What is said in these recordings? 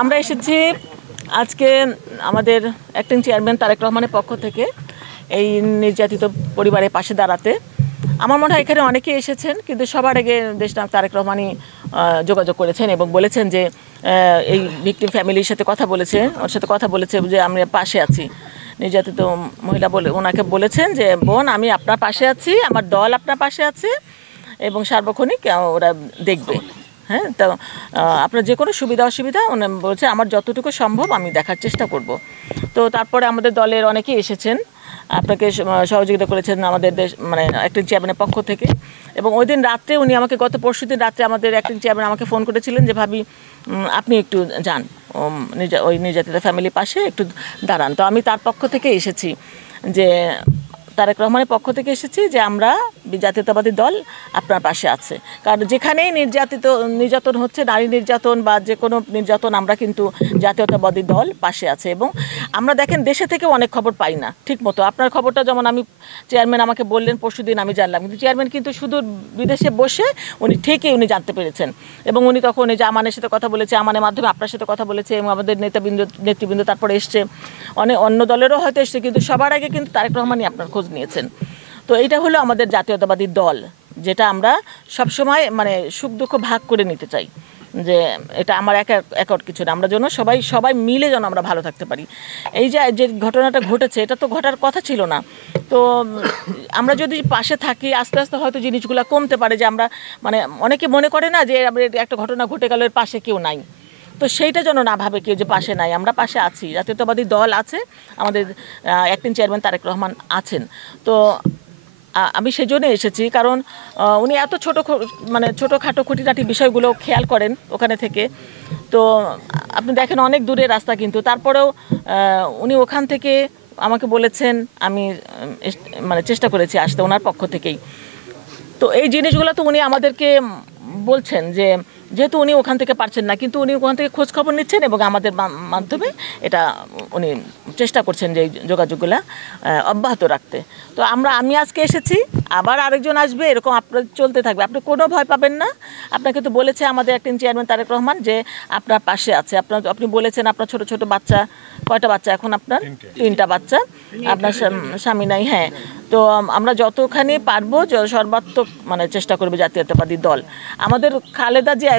আমরা এসেছি আজকে আমাদের অ্যাক্টিং চেয়ারম্যান তারেক রহমানের পক্ষ থেকে এই নির্যাতিত পরিবারের পাশে দাঁড়াতে। আমার মনে হয় এখানে অনেকেই এসেছেন, কিন্তু সবার আগে দেশনায়ক তারেক রহমানই যোগাযোগ করেছেন এবং বলেছেন যে এই ভিকটিম ফ্যামিলির সাথে কথা বলেছে, ওর সাথে কথা বলেছে যে আমরা পাশে আছি। নির্যাতিত মহিলা বলে ওনাকে বলেছেন যে বোন, আমি আপনার পাশে আছি, আমার দল আপনার পাশে আছে এবং সার্বক্ষণিক ওরা দেখবে। হ্যাঁ, তো আপনার যে কোনো সুবিধা অসুবিধা বলছে আমার যতটুকু সম্ভব আমি দেখার চেষ্টা করব। তো তারপরে আমাদের দলের অনেকেই এসেছেন, আপনাকে সহযোগিতা করেছেন আমাদের দেশ মানে অ্যাক্টিং চেয়ারম্যানের পক্ষ থেকে। এবং ওই দিন রাত্রে উনি আমাকে গত পরশুদিন রাত্রে আমাদের অ্যাক্টিং চেয়ারম্যান আমাকে ফোন করেছিলেন যে ভাবি আপনি একটু যান ওই নির্যাতিত ফ্যামিলির পাশে একটু দাঁড়ান। তো আমি তার পক্ষ থেকে এসেছি, যে তারেক রহমানের পক্ষ থেকে এসেছি যে আমরা জাতীয়তাবাদী দল আপনার পাশে আছে। কারণ যেখানেই নির্যাতন হচ্ছে, নারী নির্যাতন বা যে কোনো নির্যাতন, আমরা কিন্তু জাতীয়তাবাদী দল পাশে আছে। এবং আমরা দেখেন দেশে থেকেও অনেক খবর পাই না ঠিক মতো। আপনার খবরটা যেমন আমি চেয়ারম্যান আমাকে বললেন পরশুদিন, আমি জানলাম, কিন্তু চেয়ারম্যান কিন্তু শুধু বিদেশে বসে উনি জানতে পেরেছেন। এবং উনি তখন এই যে আমানের সাথে কথা বলেছে, আমানের মাধ্যমে আপনার সাথে কথা বলেছে এবং আমাদের নেতৃবৃন্দ তারপরে এসছে, অন্য দলেরও হয়তো এসছে, কিন্তু সবার আগে কিন্তু তারেক রহমানই আপনার খোঁজ নিয়েছেন। তো এইটা হলো আমাদের জাতীয়তাবাদী দল, যেটা আমরা সবসময় মানে সুখ দুঃখ ভাগ করে নিতে চাই, যে এটা আমার একার কিছু না, আমরা যেন সবাই মিলে যেন আমরা ভালো থাকতে পারি। এই যে ঘটনাটা ঘটেছে, এটা তো ঘটার কথা ছিল না। তো আমরা যদি পাশে থাকি, আস্তে আস্তে হয়তো জিনিসগুলো কমতে পারে। যে আমরা মানে অনেকে মনে করে না যে একটা ঘটনা ঘটে গেল, এর পাশে কেউ নাই, তো সেইটা যেন না ভাবে কেউ যে পাশে নাই, আমরা পাশে আছি, জাতীয়তাবাদী দল আছে, আমাদের অ্যাক্টিং চেয়ারম্যান তারেক রহমান আছেন। তো আমি সেই জন্য এসেছি, কারণ উনি এত ছোটোখাটো খুঁটিনাটি বিষয়গুলো খেয়াল করেন ওখানে থেকে। তো আপনি দেখেন অনেক দূরের রাস্তা, কিন্তু তারপরেও উনি ওখান থেকে আমাকে বলেছেন, আমি মানে চেষ্টা করেছি আসতে ওনার পক্ষ থেকেই। তো এই জিনিসগুলো তো উনি আমাদেরকে বলছেন যে যেহেতু উনি ওখান থেকে পারছেন না, কিন্তু উনি ওখান থেকে খোঁজ খবর নিচ্ছেন এবং আমাদের মাধ্যমে এটা উনি চেষ্টা করছেন যে এই যোগাযোগগুলো অব্যাহত রাখতে। তো আমি আজকে এসেছি, আবার আরেকজন আসবে, এরকম আপনার চলতে থাকবে, আপনি কোনো ভয় পাবেন না। আপনাকে তো বলেছে আমাদের অ্যাক্টিং চেয়ারম্যান তারেক রহমান যে আপনার পাশে আছে। আপনি বলেছেন আপনার ছোট ছোট বাচ্চা, কয়টা বাচ্চা এখন আপনার? 3টা বাচ্চা, আপনার স্বামী নাই। হ্যাঁ, তো আমরা যতখানি পারবো সর্বাত্মক মানে চেষ্টা করবে জাতীয়তাবাদী দল। আমাদের খালেদা জিয়া,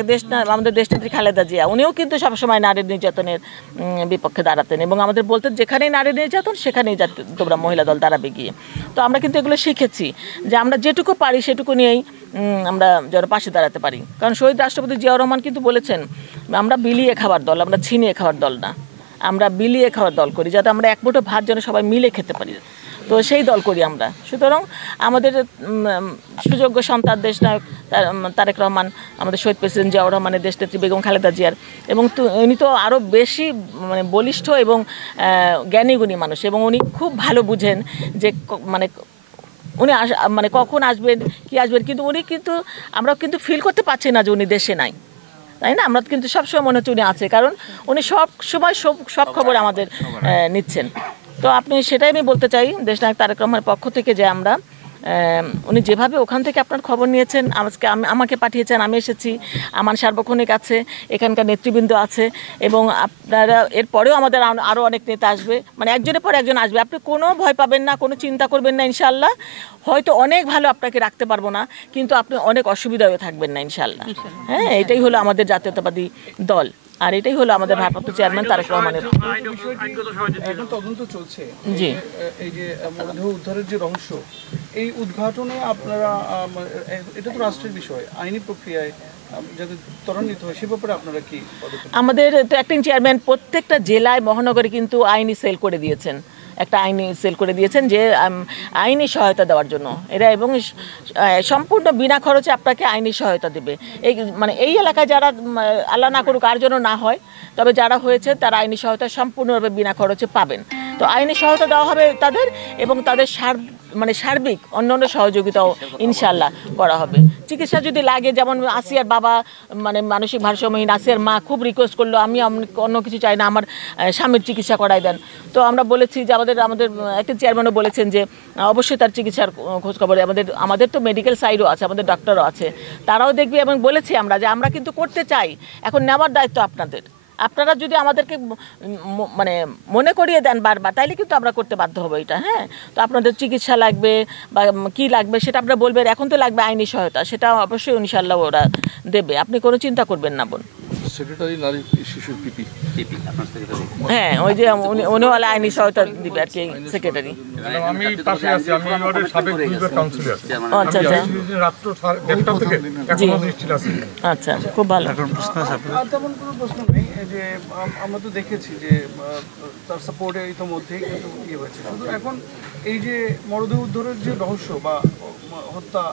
আমাদের দেশনেত্রী খালেদা জিয়া, উনিও কিন্তু সবসময় নারী নির্যাতনের বিপক্ষে দাঁড়াতেন এবং আমাদের বলতেন যেখানেই নারী নির্যাতন সেখানেই তোমরা মহিলা দল দাঁড়াবে গিয়ে। তো আমরা কিন্তু এগুলো শিখেছি যে আমরা যেটুকু পারি সেটুকু নিয়েই আমরা যেন পাশে দাঁড়াতে পারি। কারণ শহীদ রাষ্ট্রপতি জিয়াউর রহমান কিন্তু বলেছেন আমরা বিলিয়ে খাবার দল, আমরা ছিনিয়ে খাওয়ার দল না, আমরা বিলিয়ে খাওয়ার দল করি, যাতে আমরা এক মুঠো ভাত যেন সবাই মিলে খেতে পারি। তো সেই দল করি আমরা। সুতরাং আমাদের সুযোগ্য সন্তান দেশনায়ক তারেক রহমান, আমাদের শহীদ প্রেসিডেন্ট জিয়াউর রহমানের দেশনেত্রী বেগম খালেদা জিয়ার, এবং উনি তো আরও বেশি মানে বলিষ্ঠ এবং জ্ঞানীগুণী মানুষ, এবং উনি খুব ভালো বুঝেন যে মানে উনি মানে কখন আসবেন, কি আসবেন, কিন্তু আমরা কিন্তু ফিল করতে পারছি না যে উনি দেশে নাই, তাই না? আমরা কিন্তু সবসময় মনে হচ্ছে উনি আছে, কারণ উনি সব সময় সব খবর আমাদের নিচ্ছেন। তো সেটাই আমি বলতে চাই দেশনায়ক তারেক রহমানের পক্ষ থেকে, যে আমরা উনি যেভাবে ওখান থেকে আপনার খবর নিয়েছেন, আজকে আমাকে পাঠিয়েছেন, আমি এসেছি, আমার সার্বক্ষণিক আছে, এখানকার নেতৃবৃন্দ আছে, এবং আপনারা এরপরেও আমাদের আরও অনেক নেতা আসবে, মানে একজনের পর একজন আসবে। আপনি কোনো ভয় পাবেন না, কোনো চিন্তা করবেন না। ইনশাআল্লাহ হয়তো অনেক ভালো আপনাকে রাখতে পারবো না, কিন্তু আপনি অনেক অসুবিধাও থাকবেন না ইনশাআল্লাহ। হ্যাঁ, এটাই হলো আমাদের জাতীয়তাবাদী দল, আর এটাই হলো আমাদের ভারপ্রাপ্ত চেয়ারম্যান তারেক রহমানের। এখন তদন্ত চলছে, জি, এই যে মরদেহ উদ্ধারের যে রহস্য, এই উদ্ঘাটনে আপনারা, এটা তো রাষ্ট্রের বিষয়, আইনি প্রক্রিয়ায় যাতে ত্বরান্বিত হয় সে ব্যাপারে আপনারা কি পদক্ষেপ? আমাদের তো অ্যাক্টিং চেয়ারম্যান প্রত্যেকটা জেলায় মহানগরে কিন্তু আইনি সেল করে দিয়েছেন, একটা আইনি সেল করে দিয়েছেন যে আইনি সহায়তা দেওয়ার জন্য এরা, এবং সম্পূর্ণ বিনা খরচে আপনাকে আইনি সহায়তা দেবে। এই এলাকায় যারা আল্লাহ না করুক আর যেন না হয়, তবে যারা হয়েছে তারা আইনি সহায়তা সম্পূর্ণভাবে বিনা খরচে পাবেন। তো আইনি সহায়তা দেওয়া হবে তাদের, এবং তাদের সার্বিক অন্যান্য সহযোগিতাও ইনশাল্লাহ করা হবে। চিকিৎসা যদি লাগে, যেমন আসিয়ার বাবা মানে মানসিক ভারসাম্যহীন, আসিয়ার মা খুব রিকোয়েস্ট করলো আমি অন্য কিছু চাই না, আমার স্বামীর চিকিৎসা করাই দেন। তো আমরা বলেছি যে আমাদের একটা চেয়ারম্যানও বলেছেন যে অবশ্যই তার চিকিৎসার খোঁজখবর, আমাদের তো মেডিকেল সাইডও আছে, আমাদের ডাক্তারও আছে, তারাও দেখবে। এবং বলেছি আমরা যে আমরা কিন্তু করতে চাই, এখন নেওয়ার দায়িত্ব আপনাদের, আপনারা যদি আমাদেরকে মানে মনে করিয়ে দেন বারবার, তাইলে কিন্তু আমরা করতে বাধ্য হবো এটা। হ্যাঁ, তো আপনাদের চিকিৎসা লাগবে বা কি লাগবে সেটা আপনারা বলবেন। এখন তো লাগবে আইনি সহায়তা, সেটা অবশ্যই ইনশাল্লাহ ওরা দেবে, আপনি কোনো চিন্তা করবেন না বোন। সেক্রেটারি নারী শিশুর পিপি হ্যাঁ, ওই যে উনি হলে আইনি সহায়তা দিবে আর কি, সেক্রেটারি। আমি পাশে আছি, আমি ওয়ার্ডের সাবেক দুইবার কাউন্সিলর। আচ্ছা আচ্ছা রাত্র 1:30 থেকে এখনো দৃষ্টির আছে। আচ্ছা, খুব ভালো। আর তেমন কোনো প্রশ্ন নেই। এই যে আমরা তো দেখেছি যে তার সাপোর্টে ইতিমধ্যেই কিন্তু হয়েছে। শুধু এখন এই যে মরদেহ উদ্ধারের যে রহস্য বা হত্যা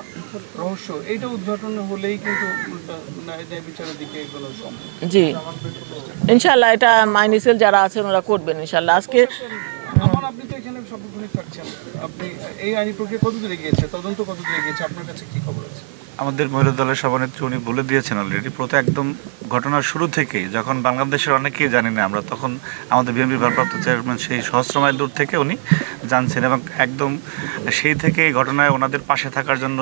রহস্য, এইটা উদ্ঘাটন হলেই কিন্তু ন্যায় বিচারের দিকে এগোনো সম্ভব। জি ইনশাল্লাহ, এটা আইনি সেল যারা আছেন ওরা করবেন ইনশাল্লাহ। আজকে আপনি তো এখানে সর্বক্ষণিক থাকছেন, আপনি এই আইনি প্রক্রিয়া কতদূরে গিয়েছে, তদন্ত কতদূরে গিয়েছে, আপনার কাছে কি খবর আছে? আমাদের মহিলা দলের সভানেত্রী উনি বলে দিয়েছেন অলরেডি। একদম ঘটনার শুরু থেকেই, যখন বাংলাদেশের অনেকেই জানি না আমরা, তখন আমাদের বিএনপির ভারপ্রাপ্ত চেয়ারম্যান সেই সহস্র মাইল দূর থেকে উনি জানছেন, এবং একদম সেই থেকে এই ঘটনায় ওনাদের পাশে থাকার জন্য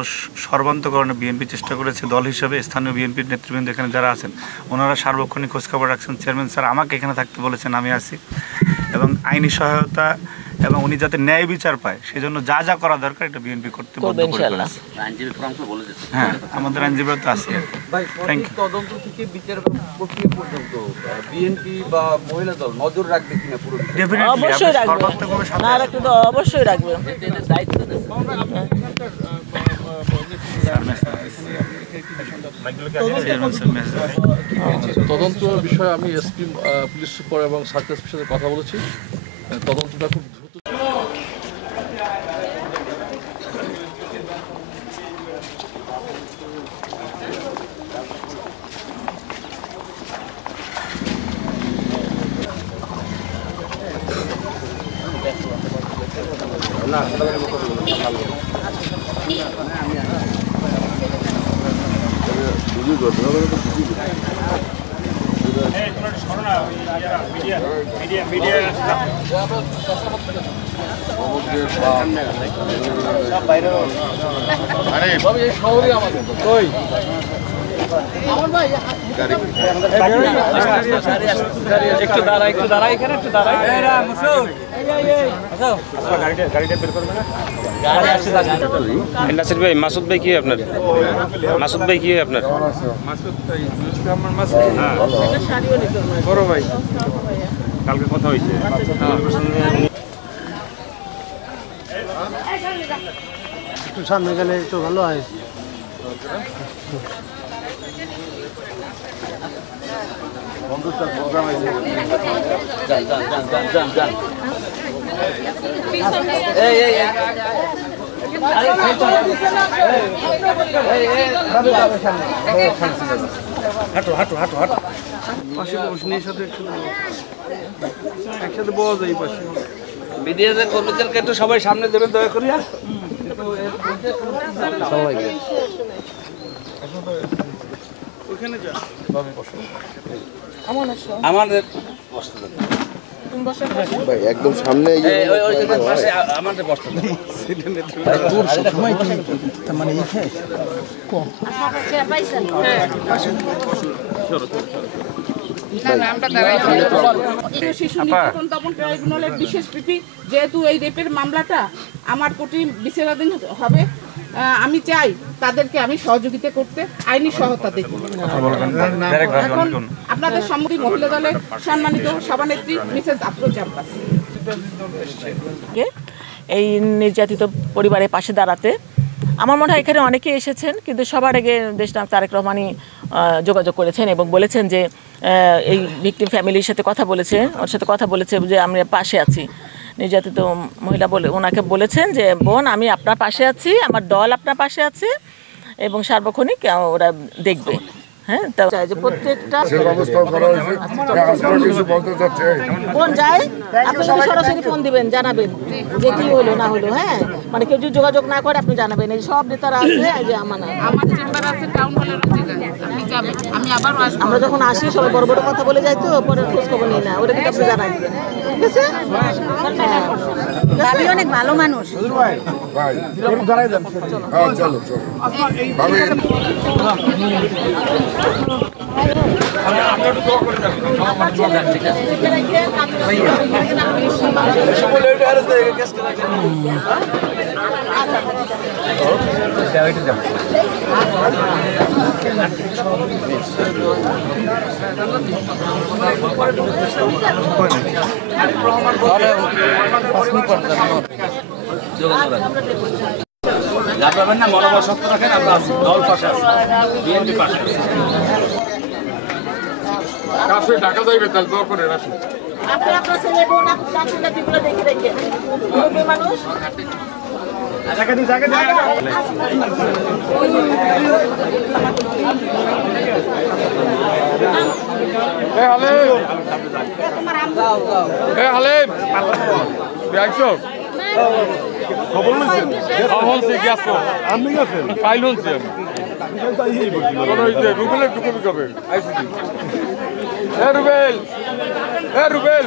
সর্বান্তকরণে বিএনপি চেষ্টা করেছে। দল হিসেবে স্থানীয় বিএনপির নেতৃবৃন্দ এখানে যারা আছেন ওনারা সার্বক্ষণিক খোঁজখবর রাখছেন। চেয়ারম্যান স্যার আমাকে এখানে থাকতে বলেছেন, আমি আছি, এবং আইনি সহায়তা এবং উনি যাতে ন্যায় বিচার পায় সেই জন্য যা যা করা দরকার এটা বিএনপি করতে বদ্ধ ইনশাআল্লাহ। হ্যাঁ, আমাদের আইনজীবীরা তো আছে। Thank you. তদন্ত থেকে বিচার প্রক্রিয়া পর্যন্ত বিএনপি বা মহিলা দল নজর রাখবে কিনা পুরো? অবশ্যই রাখবে, না রাখলে তো অবশ্যই রাখবে। তদন্ত বিষয়ে আমি এসপি পুলিশ সুপার এবং সার্কেল সাথে কথা বলেছি। তদন্তটা খুব দ্রুত। একটু দাঁড়া এখানে একটু দাঁড়াই। নাসির ভাই, মাসুদ ভাই কি আপনার? মাসুদ ভাই কি আপনার? বড় ভাই, কালকে কথা হয়েছে। একটু সামনে গেলে একটু ভালো হয়। পাশে বসে সাথে একসাথে বসা যায় পাশে। মিডিয়াদের কর্মীদেরকে একটু সবাই সামনে দেবেন দয়া করে। ওখানে যা আমাদের একদম সামনে আমাদের বসতে শিশু নির্যাতন দমন ট্রাইব্যুনালের বিশেষ পিপি, যেহেতু এই রেপের মামলাটা আমার কোর্টে বিচারাধীন হবে, আমি চাই তাদেরকে আমি সহযোগিতা করতে, আইনি সহায়তা দিতে। এখন আপনাদের সম্মুখে মহিলা দলের সম্মানিত সভানেত্রী মিসেস আফরোজা আব্বাস এই নির্যাতিত পরিবারের পাশে দাঁড়াতে। আমার মনে হয় এখানে অনেকেই এসেছেন, কিন্তু সবার আগে দেশনায়ক তারেক রহমানই যোগাযোগ করেছেন এবং বলেছেন যে এই ভিকটিম ফ্যামিলির সাথে কথা বলেছে, ওর সাথে কথা বলেছে যে আমরা পাশে আছি। নির্যাতিত মহিলা বলে ওনাকে বলেছেন যে বোন, আমি আপনার পাশে আছি, আমার দল আপনার পাশে আছে এবং সার্বক্ষণিক ওরা দেখবে। হ্যাঁ, যে প্রত্যেকটা ফোন যায়, আপনি সরাসরি ফোন দিবেন, জানাবেন যে কি হলো না হলো। হ্যাঁ, মানে কেউ যদি যোগাযোগ না করে আপনি জানাবেন। এই সব নেতারা আছে, এই যে আমার চেম্বার আছে টাউন হলের আপনি যাবেন, আমি আবারও আসবো। আমরা যখন আসি সবাই বড় বড় কথা বলে যাই, তো পরে খোঁজ খবর নেই না, ওটা কিন্তু আপনি জানাই দিবেন। ঠিক আছে, অনেক ভালো মানুষ। চলো আপনার না মনোবল শক্ত রাখেন, আমরা আছি, দল পাশে আছে, বিএনপি পাশে আছে। কাছে ঢাকা যাইবে তাহলে দোয়া করে রাখি। আপনার ছেলে বোন আপনার দিগুলো দেখে রেখে মানুষ হালিম আইসো খবর লইছেন? হলছে গেছো আমি গেছেন কাইল হলছে আমি রুবেলের ঢুকবি কবে আইসি রুবেল রুবেল